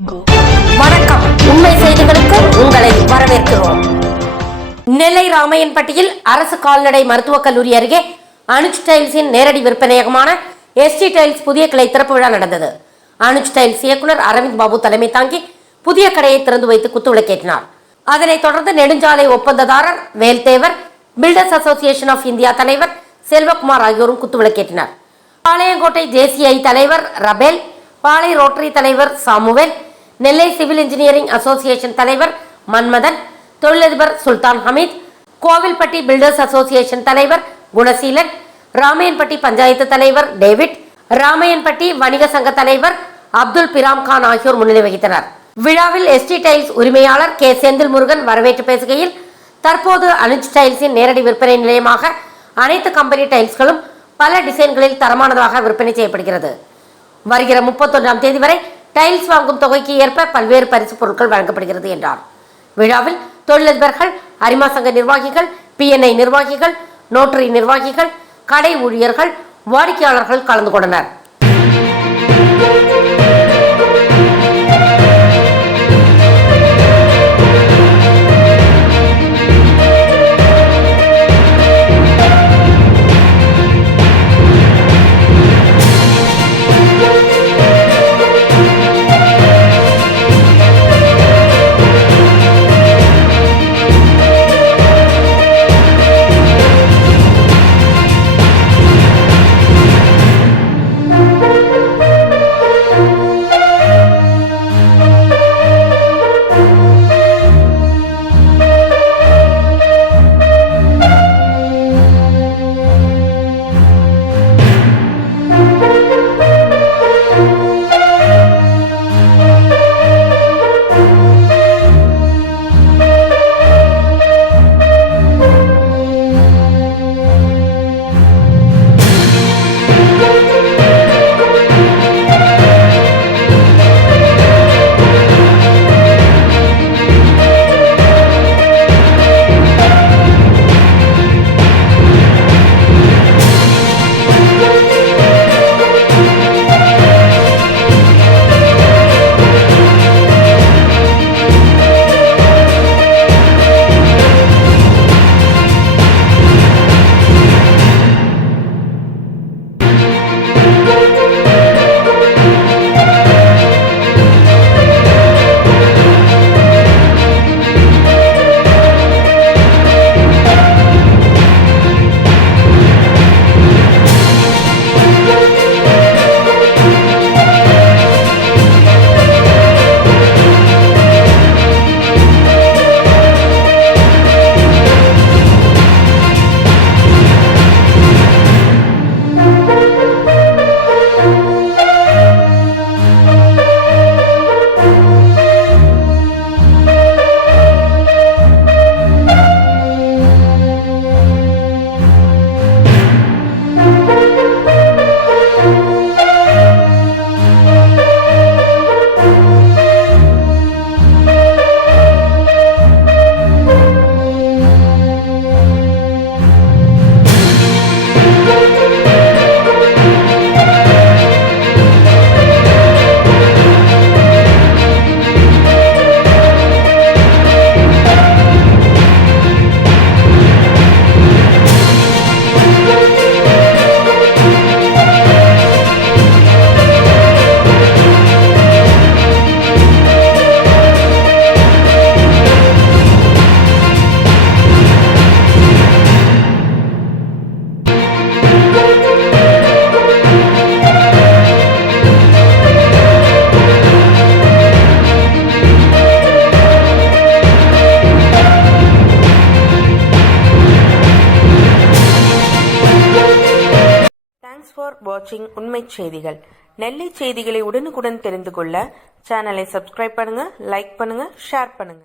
வணக்கம். உண்மை செய்திகளுக்கு உங்களை வரவேற்கிறோம். நெல்லை ராமையன்பட்டியில் அரசு கால்நடை மருத்துவக் கல்லூரி அருகே அனுஜ் டைல்ஸின் நேரடி விற்பனையகமான எஸ்டி டைல்ஸ் புதிய கிளை திறப்பு விழா நடந்தது. அனுஜ் டைல்ஸ் இயக்குனர் அரவிந்த் பாபு தலைமை தாங்கி புதிய கடையை திறந்து வைத்து குத்துவிளக்கேற்றினார். அதனைத் தொடர்ந்து நெடுஞ்சாலை ஒப்பந்ததாரர் வேல்தேவர், பில்டர்ஸ் அசோசியேஷன் ஆஃப் இந்தியா தலைவர் செல்வகுமார் ஆகியோரும் குத்துவிளக்கேற்றினார். பாளையங்கோட்டை ஜேசிஐ தலைவர் ரபேல், பாளை ரோட்டரி தலைவர் சாமுவேல், நெல்லை சிவில் இன்ஜினியரிங் அசோசியேஷன் தலைவர் மன்மதன், தொழிலதிபர் சுல்தான் ஹமீத், கோவில்பட்டி பில்டர்ஸ் அசோசியேஷன் தலைவர் குணசீலன், ராமையன்பட்டி பஞ்சாயத்து தலைவர் டேவிட், ராமையன்பட்டி வணிக சங்க தலைவர் அப்துல் பிராம் கான் ஆகியோர் முன்னிலை வகித்தனர். விழாவில் எஸ்டி டைல்ஸ் உரிமையாளர் கே செந்தில் முருகன் வரவேற்று பேசுகையில், தற்போது அனுஜ் டைல்ஸின் நேரடி விற்பனை நிலையமாக அனைத்து கம்பெனி டைல்ஸ்களும் பல டிசைன்களில் தரமானதாக விற்பனை செய்யப்படுகிறது. வருகிற 31ஆம் தேதி வரை டைல்ஸ் வாங்கும் தொகைக்கு ஏற்ப பல்வேறு பரிசு பொருட்கள் வழங்கப்படுகிறது என்றார். விழாவில் தொழிலதிபர்கள், அரிமா சங்க நிர்வாகிகள், PNI நிர்வாகிகள், நோட்டரி நிர்வாகிகள், கடை ஊழியர்கள், வாடிக்கையாளர்கள் கலந்து கொண்டனர். ஃபார் வாட்சிங் உண்மை செய்திகள். நெல்லை செய்திகளை உடனுக்குடன் தெரிந்து கொள்ள சேனலை சப்ஸ்கிரைப் பண்ணுங்க, லைக் பண்ணுங்க, ஷேர் பண்ணுங்க.